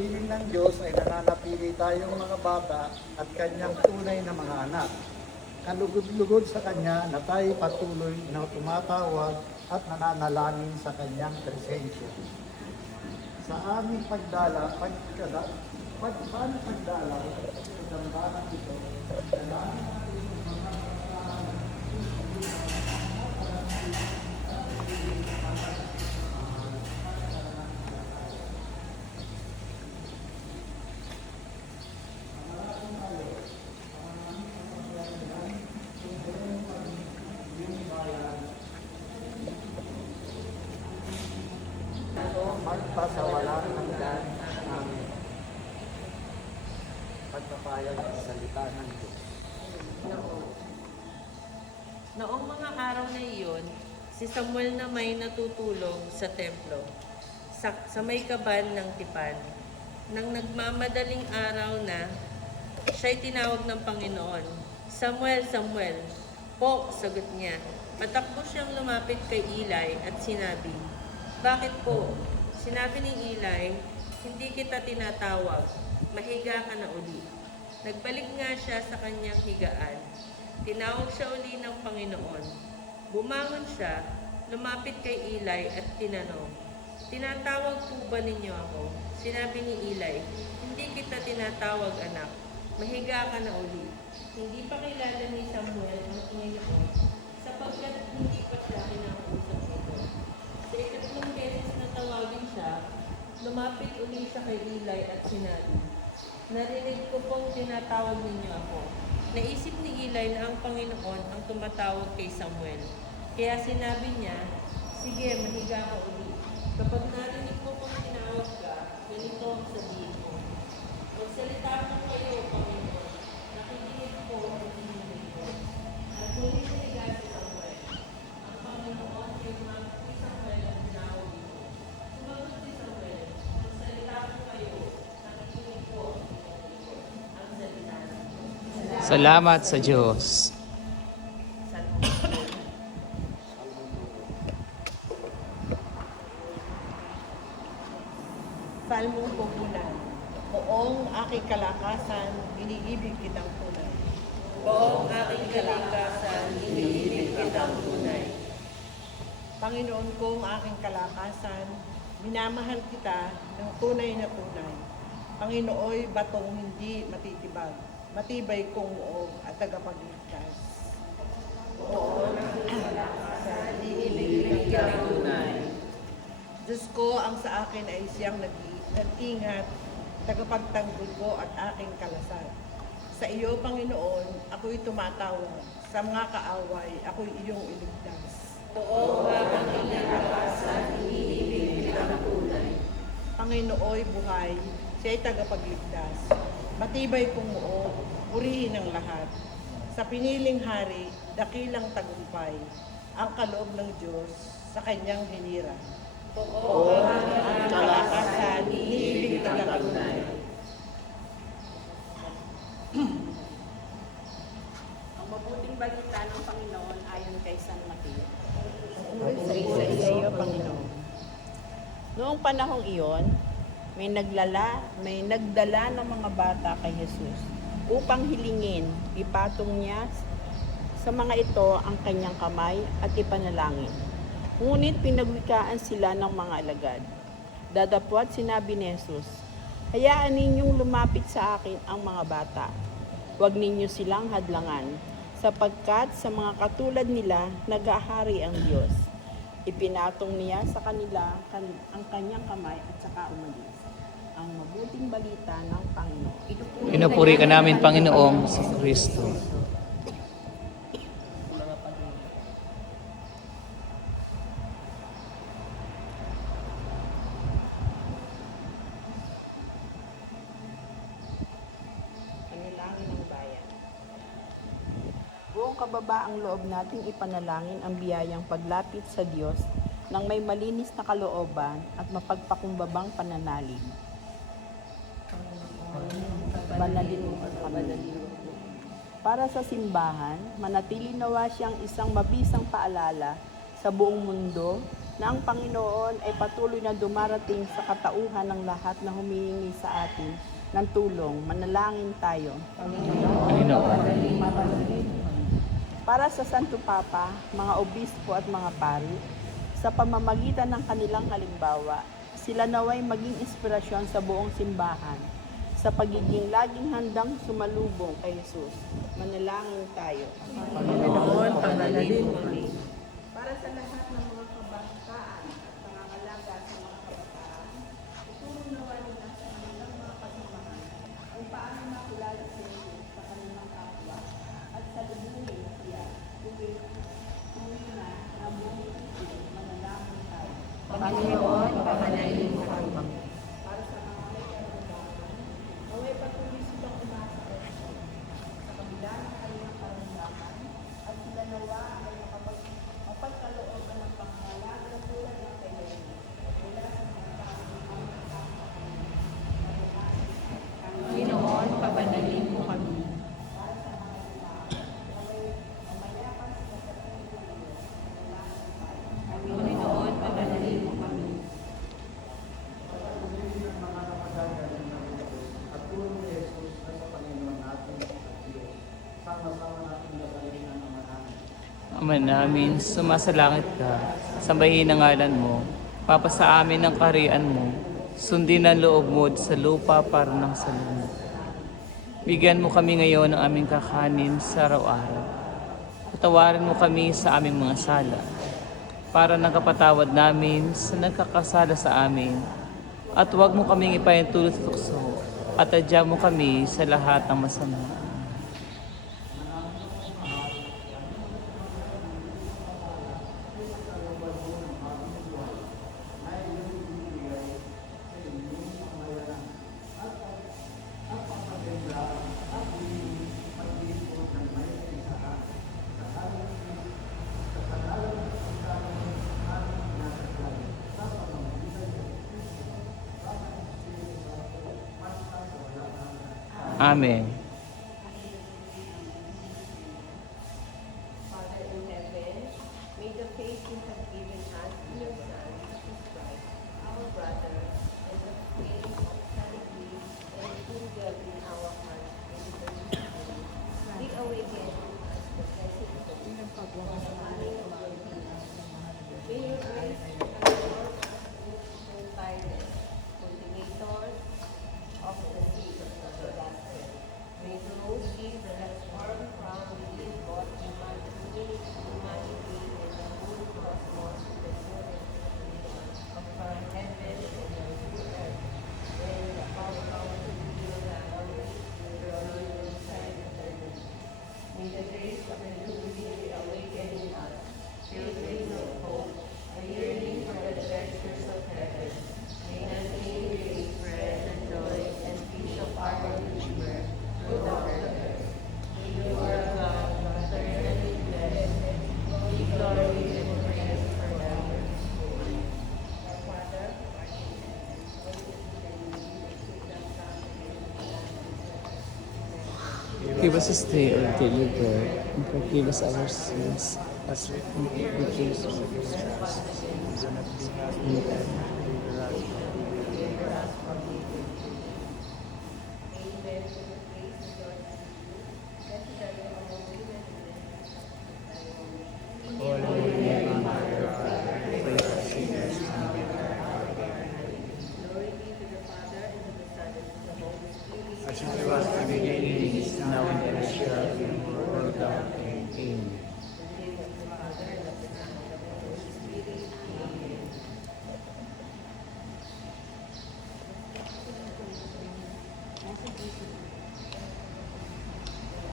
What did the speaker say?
piling ng Diyos ay nananapili tayong mga bata at kanyang tunay na mga anak. Kalugod-lugod sa kanya na tayo patuloy na tumatawag at nananalangin sa kanyang presensya. Sa aming pagdala sa damdanan ito, dalangin natin ang mga magpasawalang hanggan ang pagpapayag sa salita ng Diyos. Noong mga araw na iyon, si Samuel na may natutulog sa templo, sa may kaban ng tipan. Nang nagmamadaling araw na, siya'y tinawag ng Panginoon. Samuel, Samuel. Po, sagot niya. Patakbo siyang lumapit kay Eli at sinabi, Bakit po? Sinabi ni Eli, hindi kita tinatawag. Mahiga ka na uli. Nagbalik nga siya sa kanyang higaan. Tinawag siya uli ng Panginoon. Bumangon siya, lumapit kay Eli at tinanong, Tinatawag po ba ninyo ako? Sinabi ni Eli, Hindi kita tinatawag, anak. Mahiga ka na uli. Hindi pa kilala ni Samuel ang Panginoon sapagkat hindi pa siya kinakausap nito. Sa ikatlong beses na tawagin siya, lumapit uli siya kay Eli at sinabi, Narinig ko pong tinatawag ninyo ako. Naisip ni Eli na ang Panginoon ang tumatawag kay Samuel. Kaya sinabi niya, Sige, mahiga ka uli. Kapag narinig ko pong tinawag ka, ganito ang sabihin mo. Magsalita mo kayo, Panginoon. Nakikinig ko ang hinihiling ko. At huli siniga si Samuel. Ang Panginoon ay si Samuel ang tinawag ito. Sumagot si Samuel, Magsalita mo kayo. Nakikinig ko ang hinihiling ko. Ang salita ng Diyos. Salamat sa Diyos. Salmong pupunan. Poong aking kalakasan, iniibig kitang tunay. Buong aking kalakasan, iniibig kitang tunay. Panginoon kong aking kalakasan, minamahal kita ng tunay na tunay. Panginooy batong hindi matitibag, matibay kong muog at tagapagligtas. Buong aking kalakasan, iniibig kitang tunay. Diyos ko, ang sa akin ay siyang nag-ingat, tagapagtanggol ko at aking kalasag. Sa iyo, Panginoon, ako'y tumatawag. Sa mga kaaway, ako'y iyong iligtas. Buong aking kalakasan, iniibig kitang tunay. Panginooy buhay, siya'y tagapagligtas. Matibay kong muog, purihin ang lahat. Sa piniling hari, dakilang tagumpay, ang kaloob ng Diyos sa kanyang hinira. Buong Ang kalakasan, iniibig tagatunay. Ang mabuting balita ng Panginoon ayon kay San Mateo. Sa iyo, Panginoon. Noong panahong iyon, may nagdala ng mga bata kay Jesus upang hilingin, ipatong niya sa mga ito ang kanyang kamay at ipanalangin. Ngunit pinagwikaan sila ng mga alagad. Dadapwat sinabi ni Jesus, Hayaan ninyong lumapit sa akin ang mga bata. Huwag ninyo silang hadlangan, sapagkat sa mga katulad nila nag-ahari ang Diyos. Ipinatong niya sa kanila ang kanyang kamay at saka umalis. Ang mabuting balita ng Panginoon. Pinupuri ka namin, Panginoong sa Kristo. Panalangin ng bayan. Buong kababaang loob nating ipanalangin ang biyayang paglapit sa Diyos ng may malinis na kalooban at mapagpakumbabang pananalig. Banalin mo kami. Para sa simbahan, manatili nawa siyang isang mabisang paalala sa buong mundo na ang Panginoon ay patuloy na dumarating sa katauhan ng lahat na humihingi sa atin ng tulong. Manalangin tayo. Panginoon. Para sa Santo Papa, mga obispo at mga pari, sa pamamagitan ng kanilang halimbawa, sila naway maging inspirasyon sa buong simbahan sa pagiging laging handang sumalubong kay Jesus. Manalangin tayo. Panginoon, panalangin mo kami. Para sa lahat ng mga kabataan at pangangalaga sa mga kabataan, itulong nawa nila sa kanilang mga kasamahan kung paano makilala si Jesus sa kanilang kapwa at sa lubungin siya tuwing na buong isip. Manalangin tayo. Panginoon, panalangin mo kami. Para sa mga may karamdaman, naway patuloy silang umasa kay Jesus sa kabila ng kanilang karamdaman at sila nawa ay mapagkalooban ng pangangalaga tulad ng kay Jesus. Mula sa mga Panginoon, papanalangin mo kami. Panginoon, papanalangin mo kami. At tulong ni Jesus na sa Panginoon natin at Diyos. Sama-sama natin gagalin ang mga namin. Ama namin, sumasalangit ka, sambahin ang ngalan mo, papasa amin ang kaharian mo, sundin ang loob mo sa lupa para ng sa langit. Bigyan mo kami ngayon ng aming kakanin sa araw-araw. Patawarin mo kami sa aming mga sala, para nakapatawad namin sa nagkakasala sa amin. At huwag mo kaming ipahintulot sa tukso, at adya mo kami sa lahat ng masama. Amen. Father in heaven, may the faith you have given us in your Son, Jesus Christ, our brother, and the faith of charity and true God in our hearts, and in the Spirit, be awakened in us the blessed hope of the coming of your kingdom. May your grace restore us in tireless cultivators of the seed of the gospel. May those give the transformed crown within God humanity and the whole cosmos to the servant of our heaven and our new earth, when the power of the will around will rule inside eternity. May the grace of the Jubilee be awakened in us, children of hope, a yearning for the treasures of heaven. May nothing bring bread and joy and peace of our Redeemer through the earth. May you are God, eternally blessed, be glory and praise forever. Our Father, who art in heaven, hallowed be thy name. Give us this day our daily bread, and forgive us our sins, as we forgive those who trespass against us.